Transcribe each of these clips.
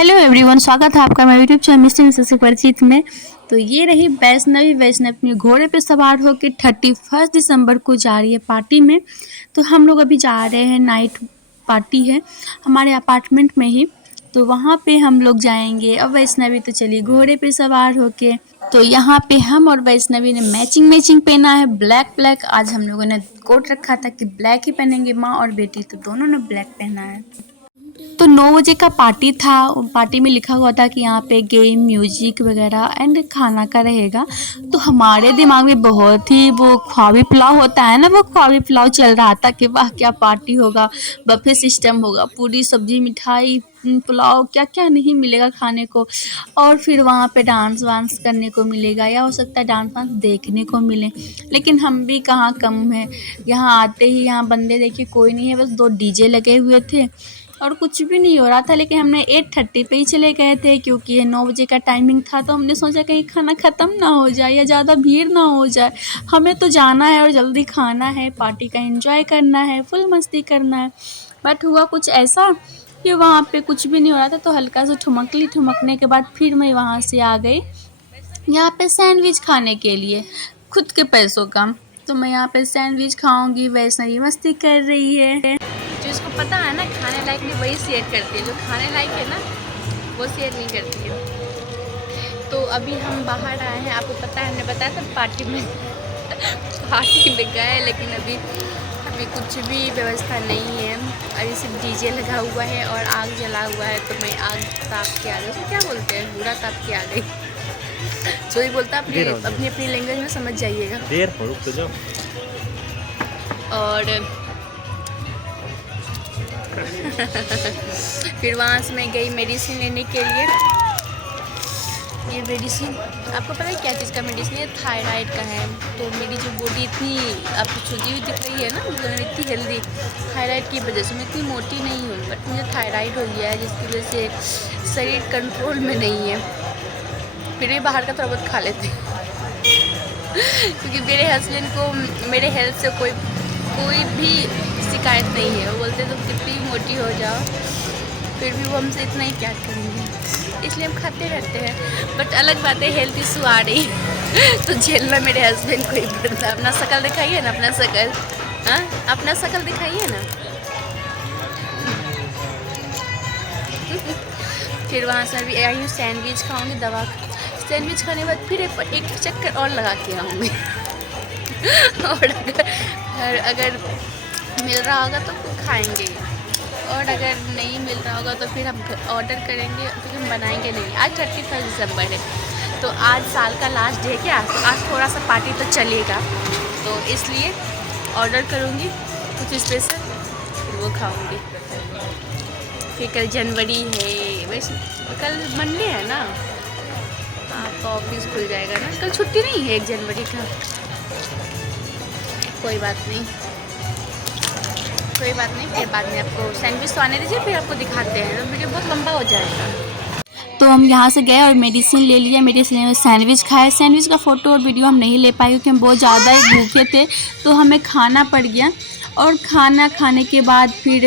Hello everyone, स्वागत है आपका मेरे यूट्यूब चैनल मिस्टर मिसेस से परिचित में। तो ये रही वैष्णवी अपने घोड़े पे सवार होकर 31 दिसंबर को जा रही है पार्टी में। तो हम लोग अभी जा रहे हैं, नाइट पार्टी है हमारे अपार्टमेंट में ही, तो वहाँ पे हम लोग जाएंगे। अब वैष्णवी तो चली घोड़े पे सवार होके। तो यहाँ पे हम और वैष्णवी ने मैचिंग पहना है, ब्लैक। आज हम लोगों ने कोट रखा था कि ब्लैक ही पहनेंगे, माँ और बेटी, तो दोनों ने ब्लैक पहना है। तो 9 बजे का पार्टी था। पार्टी में लिखा हुआ था कि यहाँ पे गेम, म्यूजिक वगैरह एंड खाना का रहेगा। तो हमारे दिमाग में बहुत ही वो ख्वाबी पुलाव होता है ना, वो ख्वाबी पुलाव चल रहा था कि वाह क्या पार्टी होगा, बफे सिस्टम होगा, पूरी सब्जी मिठाई पुलाव क्या क्या नहीं मिलेगा खाने को। और फिर वहाँ पे डांस वांस करने को मिलेगा, या हो सकता है डांस वांस देखने को मिले। लेकिन हम भी कहाँ कम है, यहाँ आते ही यहाँ बंदे देखिए कोई नहीं है, बस 2 डीजे लगे हुए थे और कुछ भी नहीं हो रहा था। लेकिन हमने 8:30 पे ही चले गए थे, क्योंकि ये 9 बजे का टाइमिंग था। तो हमने सोचा कहीं खाना ख़त्म ना हो जाए या ज़्यादा भीड़ ना हो जाए, हमें तो जाना है और जल्दी खाना है, पार्टी का एंजॉय करना है, फुल मस्ती करना है। बट हुआ कुछ ऐसा कि वहाँ पे कुछ भी नहीं हो रहा था। तो हल्का सा ठुमकने के बाद फिर मैं वहाँ से आ गई यहाँ पे सैंडविच खाने के लिए, खुद के पैसों का। तो मैं यहाँ पे सैंडविच खाऊंगी, वैष्णवी मस्ती कर रही है। जो इसको पता है ना खाने लायक नहीं वही शेयर करती है, जो खाने लायक है ना वो शेयर नहीं करती है। तो अभी हम बाहर आए हैं, आपको पता है, हमने बताया था पार्टी में गए, लेकिन अभी कुछ भी व्यवस्था नहीं है। अभी सिर्फ डीजे लगा हुआ है और आग जला हुआ है। तो मैं आग ताप के आ गई, उसको क्या बोलते हैं, बूढ़ा ताप के आ गई। जो ही बोलता अपनी लैंग्वेज में समझ जाइएगा। देर हो, रुक तो जाओ। और फिर वहाँ से मैं गई मेडिसिन लेने के लिए। ये मेडिसिन आपको पता है क्या चीज़ का मेडिसिन है? थायराइड का है। तो मेरी जो बॉडी इतनी आपको छुजी हुई दिख रही है ना, मतलब इतनी हेल्दी, थायराइड की वजह से मैं इतनी मोटी नहीं हूँ, बट मुझे थायराइड हो गया है, जिसकी वजह से शरीर कंट्रोल में नहीं है। फिर भी बाहर का थोड़ा बहुत खा लेते हैं क्योंकि मेरे हस्बैंड को मेरे हेल्थ से कोई भी शिकायत नहीं है। वो बोलते तुम कितनी मोटी हो जाओ, फिर भी वो हमसे इतना ही प्यार करेंगे, इसलिए हम खाते रहते हैं। बट अलग बात है, हेल्थ इशू आ रही तो झेलना मेरे हस्बैंड को ही पड़ता है। अपना शकल दिखाइए ना, अपना शकल, हाँ अपना शकल दिखाइए ना। फिर वहाँ से अभी आई हूँ, सैंडविच खाऊँगी, दवा सैंडविच खाने के बाद फिर एक चक्कर और लगा के आऊँगी और अगर मिल रहा होगा तो खाएंगे, और अगर नहीं मिल रहा होगा तो फिर हम ऑर्डर करेंगे, क्योंकि हम बनाएंगे नहीं। आज 31 दिसंबर है, तो आज साल का लास्ट डे क्या, आज थोड़ा सा पार्टी तो चलेगा, तो इसलिए ऑर्डर करूँगी कुछ स्पेशल, फिर वो खाऊँगी। फिर कल जनवरी है, वैसे कल मंडे है ना, आपका ऑफिस खुल जाएगा ना, कल छुट्टी नहीं है 1 जनवरी का। कोई बात नहीं, फिर बाद में आपको सैंडविच तो आने दीजिए, फिर आपको दिखाते हैं, वीडियो बहुत लंबा हो जाएगा। तो हम यहाँ से गए और मेडिसिन ले लिया, मेडिसिन में सैंडविच खाए। सैंडविच का फ़ोटो और वीडियो हम नहीं ले पाए, क्योंकि हम बहुत ज़्यादा ही भूखे थे, तो हमें खाना पड़ गया। और खाना खाने के बाद फिर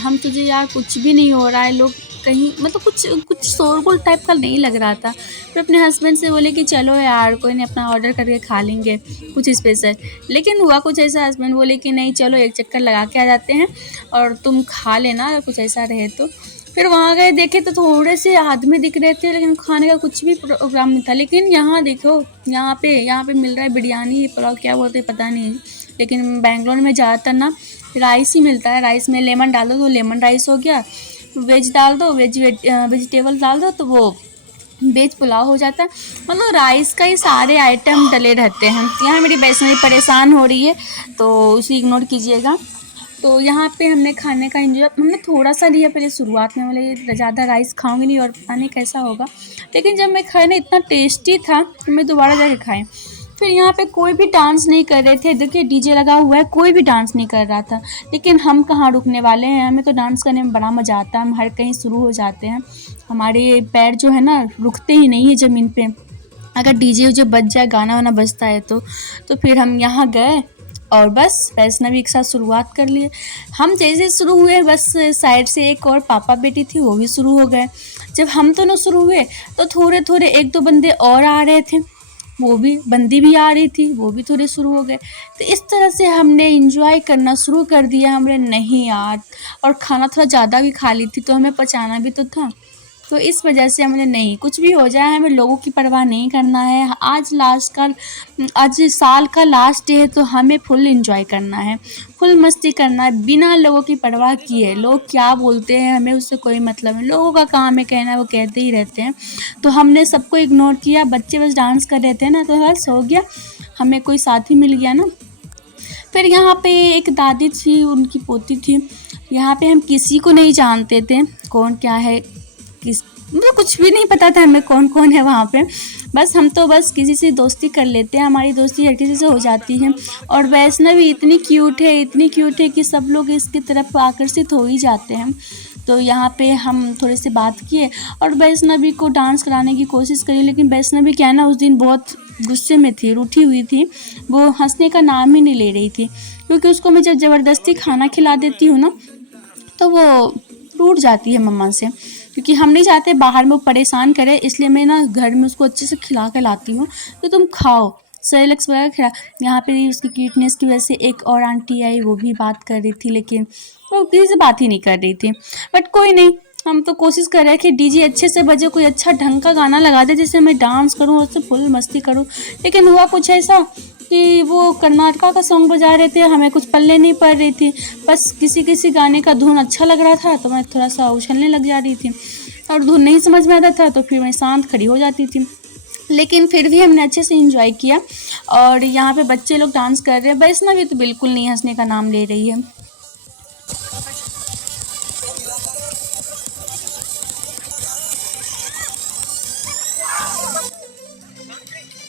हम सोचे यार कुछ भी नहीं हो रहा है, लोग कहीं मतलब कुछ शोरगुल टाइप का नहीं लग रहा था। फिर अपने हस्बैंड से बोले कि चलो यार कोई नहीं, अपना ऑर्डर करके खा लेंगे कुछ स्पेशल। लेकिन हुआ कुछ ऐसा, हस्बैंड बोले कि नहीं चलो एक चक्कर लगा के आ जाते हैं और तुम खा लेना अगर कुछ ऐसा रहे तो। फिर वहाँ गए, देखे तो थोड़े से आदमी दिख रहे थे, लेकिन खाने का कुछ भी प्रोग्राम नहीं था। लेकिन यहाँ देखो, यहाँ पे मिल रहा है बिरयानी, पुलाव क्या बोलते हैं पता नहीं, लेकिन बेंगलोर में ज़्यादातर ना राइस ही मिलता है। राइस में लेमन डाल दो तो लेमन राइस हो गया, वेज डाल दो, वेजिटेबल डाल दो तो वो वेज पुलाव हो जाता है। मतलब राइस का ही सारे आइटम डले रहते हैं। यहाँ मेरी वैष्णवी परेशान हो रही है, तो उसे इग्नोर कीजिएगा। तो यहाँ पे हमने खाने का एंजॉय, हमने थोड़ा सा लिया पहले शुरुआत में, बोले ज़्यादा राइस खाऊंगी नहीं और पता नहीं कैसा होगा, लेकिन जब मैं खाए ना इतना टेस्टी था कि मैं दोबारा जाके खाएँ। फिर यहाँ पे कोई भी डांस नहीं कर रहे थे, देखिए डीजे लगा हुआ है, कोई भी डांस नहीं कर रहा था। लेकिन हम कहाँ रुकने वाले हैं, हमें तो डांस करने में बड़ा मज़ा आता है, हम हर कहीं शुरू हो जाते हैं। हमारे पैर जो है ना रुकते ही नहीं है ज़मीन पे, अगर डीजे उजे बज जाए, गाना वाना बजता है तो फिर हम यहाँ गए और बस वैष्णवी के साथ शुरुआत कर लिए। हम जैसे शुरू हुए बस साइड से एक और पापा बेटी थी वो भी शुरू हो गए। जब हम दोनों शुरू हुए तो थोड़े थोड़े एक दो बंदे और आ रहे थे, वो भी बंदी भी आ रही थी, वो भी थोड़े शुरू हो गए। तो इस तरह से हमने एंजॉय करना शुरू कर दिया। हमने नहीं यार, और खाना थोड़ा ज़्यादा भी खा ली थी तो हमें पचाना भी तो था। तो इस वजह से हमने नहीं, कुछ भी हो जाए हमें लोगों की परवाह नहीं करना है। आज साल का लास्ट डे है तो हमें फुल एंजॉय करना है, फुल मस्ती करना है बिना लोगों की परवाह किए। लोग क्या बोलते हैं हमें उससे कोई मतलब नहीं, लोगों का काम है कहना, वो कहते ही रहते हैं। तो हमने सबको इग्नोर किया, बच्चे बस डांस कर रहे थे ना तो बस हो गया, हमें कोई साथी मिल गया ना। फिर यहाँ पे एक दादी थी, उनकी पोती थी। यहाँ पे हम किसी को नहीं जानते थे, कौन क्या है किस, मतलब कुछ भी नहीं पता था हमें कौन कौन है वहाँ पे। बस हम तो बस किसी से दोस्ती कर लेते हैं, हमारी दोस्ती हर किसी से हो जाती है। और वैष्णवी इतनी क्यूट है, इतनी क्यूट है कि सब लोग इसकी तरफ आकर्षित हो ही जाते हैं। तो यहाँ पे हम थोड़े से बात किए और वैष्णवी को डांस कराने की कोशिश करी, लेकिन वैष्णवी क्या है ना, उस दिन बहुत गुस्से में थी, रूठी हुई थी, वो हंसने का नाम ही नहीं ले रही थी। क्योंकि उसको मैं जब ज़बरदस्ती खाना खिला देती हूँ ना तो वो रूठ जाती है मम्मा से, क्योंकि हम नहीं चाहते बाहर में वो परेशान करे, इसलिए मैं ना घर में उसको अच्छे से खिला के लाती हूँ। तो तुम खाओ सेरेलैक्स वगैरह खिला। यहाँ पे उसकी क्यूटनेस की वजह से एक और आंटी आई, वो भी बात कर रही थी, लेकिन वो किसी से बात ही नहीं कर रही थी। बट कोई नहीं, हम तो कोशिश कर रहे हैं कि डीजे अच्छे से बजे, कोई अच्छा ढंग का गाना लगा दे जिससे मैं डांस करूँ और उससे फुल मस्ती करूँ। लेकिन हुआ कुछ ऐसा कि वो कर्नाटका का सॉन्ग बजा रहे थे, हमें कुछ पल्ले नहीं पड़ रही थी। बस किसी किसी गाने का धुन अच्छा लग रहा था तो मैं थोड़ा सा उछलने लग जा रही थी, और धुन नहीं समझ में आता था तो फिर मैं शांत खड़ी हो जाती थी। लेकिन फिर भी हमने अच्छे से एंजॉय किया। और यहाँ पे बच्चे लोग डांस कर रहे हैं, वैष्णवी तो बिल्कुल नहीं हंसने का नाम ले रही है।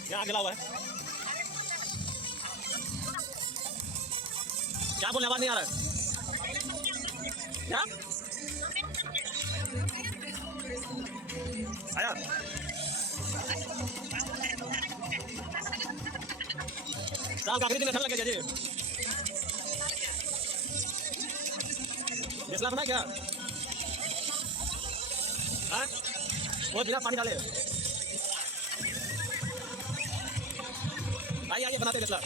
क्या गिला हुआ है? क्या बोलने आवाज नहीं आ रहा है? क्या? आया? साल का आखिरी दिन अच्छा लग गया जी। बेसला बना क्या? हाँ? वो बिना पानी डाले। आइए बनाते बेसला।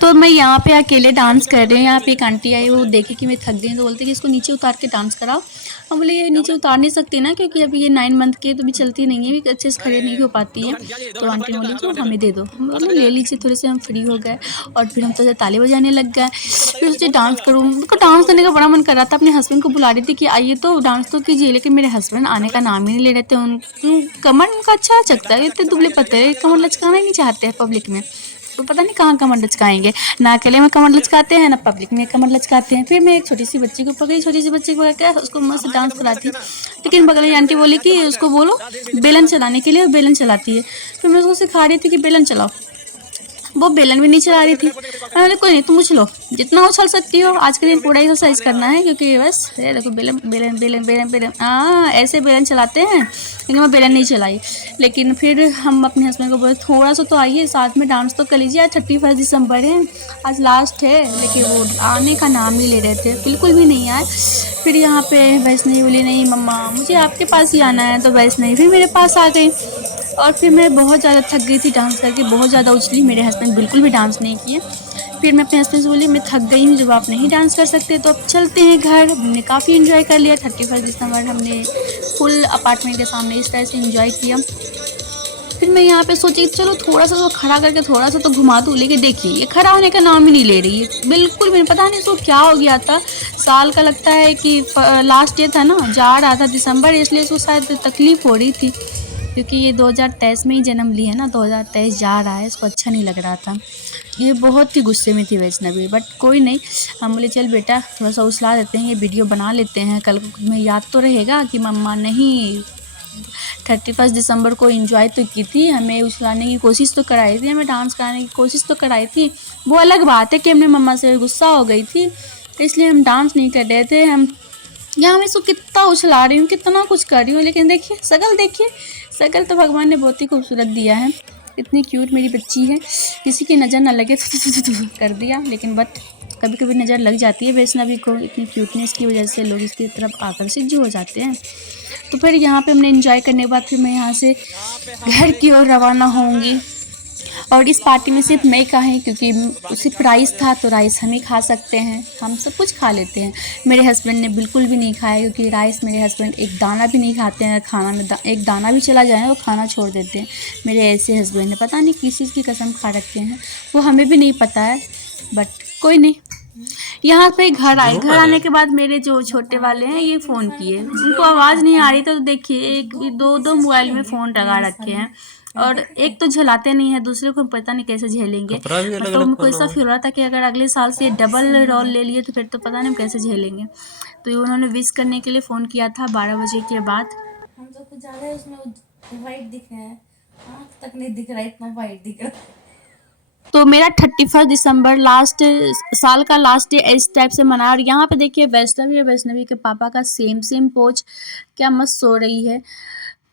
तो मैं यहाँ पे अकेले डांस कर रही हूँ। यहाँ पे एक आंटी आई, वो देखी कि मैं थक गई तो बोलती कि इसको नीचे उतार के डांस कराओ। हम बोले ये नीचे उतार नहीं सकती ना, क्योंकि अभी ये 9 मंथ की है तो भी चलती नहीं है, भी अच्छे से खड़े नहीं हो पाती है। तो आंटी ने बोली कि हमें दे दो, हम बोले ले लीजिए। थोड़े से हम फ्री हो गए और फिर हम तो ताली बजाने लग गए। फिर उससे डांस करूँ, उनको डांस करने का बड़ा मन कर रहा था। अपने हस्बैंड को बुला रही थी कि आइए तो डांस तो कीजिए, लेकिन मेरे हस्बैंड आने का नाम ही नहीं ले रहे थे। कमर उनका अच्छा चकता है, इतने दुबले पतले, कमर लचकाना ही नहीं चाहते हैं पब्लिक में। तो पता नहीं कहाँ कमर लचकाएंगे, ना अकेले में कमर लचकाते हैं ना पब्लिक में कमर लचकाते हैं। फिर मैं एक छोटी सी बच्ची को पकड़ी, छोटी सी बच्ची को पकड़ के उसको मस्त डांस कराती, लेकिन बगल की आंटी बोली कि उसको बोलो बेलन चलाने के लिए, बेलन चलाती है। फिर मैं उसको सिखा रही थी कि बेलन चलाओ, वो बेलन भी नहीं चला रही थी। मैं बोले कोई नहीं, तुम उछलो, जितना उछल सकती हो, आज के दिन पूरा एक्सरसाइज करना है, क्योंकि बस ये देखो बेलन बेलन बेलन बेलन बेलन, हाँ ऐसे बेलन चलाते हैं। लेकिन मैं बेलन नहीं चलाई। लेकिन फिर हम अपने हस्बैंड को बोले थोड़ा सा तो आइए साथ में डांस तो कर लीजिए, आज 31 दिसंबर है, आज लास्ट है। लेकिन वो आने का नाम ही ले रहे थे, बिल्कुल भी नहीं आए। फिर यहाँ पे वैष्णवी बोली नहीं मम्मा मुझे आपके पास ही आना है, तो वैष्णवी फिर मेरे पास आ गई। और फिर मैं बहुत ज़्यादा थक गई थी डांस करके, बहुत ज़्यादा उछली। मेरे हस्बैंड बिल्कुल भी डांस नहीं किए। फिर मैं अपने हस्बैंड से बोली मैं थक गई हूँ, जब आप नहीं डांस कर सकते तो अब चलते हैं घर। हमने काफ़ी इन्जॉय कर लिया। 31 दिसंबर हमने फुल अपार्टमेंट के सामने इस तरह से इन्जॉय किया। फिर मैं यहाँ पे सोची चलो थोड़ा सा तो खड़ा करके थोड़ा सा तो घुमा दूँ, लेकिन देखिए ये खड़ा होने का नाम ही नहीं ले रही है बिल्कुल भी। पता नहीं इसको क्या हो गया था, साल का लगता है कि लास्ट डे था ना, जा रहा था दिसंबर, इसलिए इसको शायद तकलीफ़ हो रही थी, क्योंकि ये 2023 में ही जन्म ली है ना, 2023 जा रहा है, इसको अच्छा नहीं लग रहा था। ये बहुत ही गुस्से में थी वैष्णवी, बट कोई नहीं, हम बोले चल बेटा थोड़ा सा उछला देते हैं, ये वीडियो बना लेते हैं, कल को तुम्हें याद तो रहेगा कि मम्मा नहीं 31 दिसंबर को एंजॉय तो की थी, हमें उछलाने की कोशिश तो कराई थी, हमें डांस कराने की कोशिश तो कराई थी। वो अलग बात है कि हमने मम्मा से गुस्सा हो गई थी, इसलिए हम डांस नहीं कर रहे थे। हम यहाँ मैं इसको कितना उछला रही हूँ, कितना कुछ कर रही हूँ, लेकिन देखिए शकल, देखिए शकल तो भगवान ने बहुत ही खूबसूरत दिया है। इतनी क्यूट मेरी बच्ची है, किसी की नज़र ना लगे तो कर दिया, लेकिन बट कभी कभी नज़र लग जाती है वैष्णवी को, इतनी क्यूटनेस की वजह से लोग इसकी तरफ आकर्षित जो हो जाते हैं। तो फिर यहाँ पे हमने एंजॉय करने के बाद फिर मैं यहाँ से घर की ओर रवाना होंगी। और इस पार्टी में सिर्फ मैं का है क्योंकि सिर्फ राइस था, तो राइस हम ही खा सकते हैं, हम सब कुछ खा लेते हैं। मेरे हस्बैंड ने बिल्कुल भी नहीं खाया क्योंकि राइस मेरे हस्बैंड एक दाना भी नहीं खाते हैं, खाना में एक दाना भी चला जाए तो खाना छोड़ देते हैं। मेरे ऐसे हस्बैंड ने पता नहीं किस चीज़ की कसम खा रखे हैं, वो हमें भी नहीं पता है, बट कोई नहीं। यहाँ पे घर आए, घर आने के बाद मेरे जो छोटे वाले हैं ये फ़ोन किए, उनको आवाज़ नहीं आ रही तो देखिए एक दो दो मोबाइल में फ़ोन लगा रखे हैं, और एक तो झेलाते नहीं है, दूसरे को पता नहीं कैसे झेलेंगे। तो उनको ऐसा फील हो रहा था कि अगर अगले साल से डबल रोल ले लिए तो फिर तो पता नहीं कैसे झेलेंगे। तो ये उन्होंने विश करने के लिए फ़ोन किया था 12 बजे के बाद। हम तो कुछ ज़्यादा है उसमें वाइट दिख रहा है, आँख तक नहीं दिख रहा है, इतना वाइट दिख रहा है। तो मेरा 31 दिसंबर लास्ट साल का लास्ट डे इस टाइप से मनाया। और यहाँ पे देखिए वैष्णवी और वैष्णवी के पापा का सेम पोज, क्या मस्त सो रही है।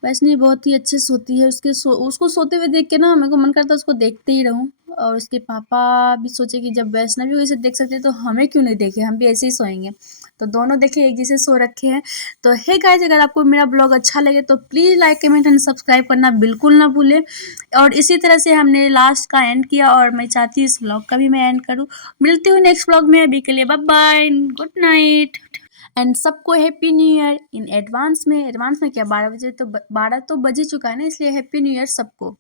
वैष्णवी बहुत ही अच्छे सोती है, उसको सोते हुए देख के ना मेरे को मन करता है उसको देखते ही रहूं। और उसके पापा भी सोचे कि जब वैष्णवी को इसे देख सकते हैं तो हमें क्यों नहीं देखे, हम भी ऐसे ही सोएंगे। तो दोनों देखिए एक जैसे सो रखे हैं। तो हे गाइस, अगर आपको मेरा ब्लॉग अच्छा लगे तो please like comment and subscribe करना बिल्कुल ना भूलें। और इसी तरह से हमने लास्ट का एंड किया, और मैं चाहती हूँ इस ब्लॉग का भी मैं एंड करूँ। मिलती हूँ नेक्स्ट ब्लॉग में, अभी के लिए bye bye, good night and सबको happy new year in advance में। क्या 12 बजे तो 12 तो बज ही चुका है ना, इसलिए हैप्पी न्यू ईयर सबको।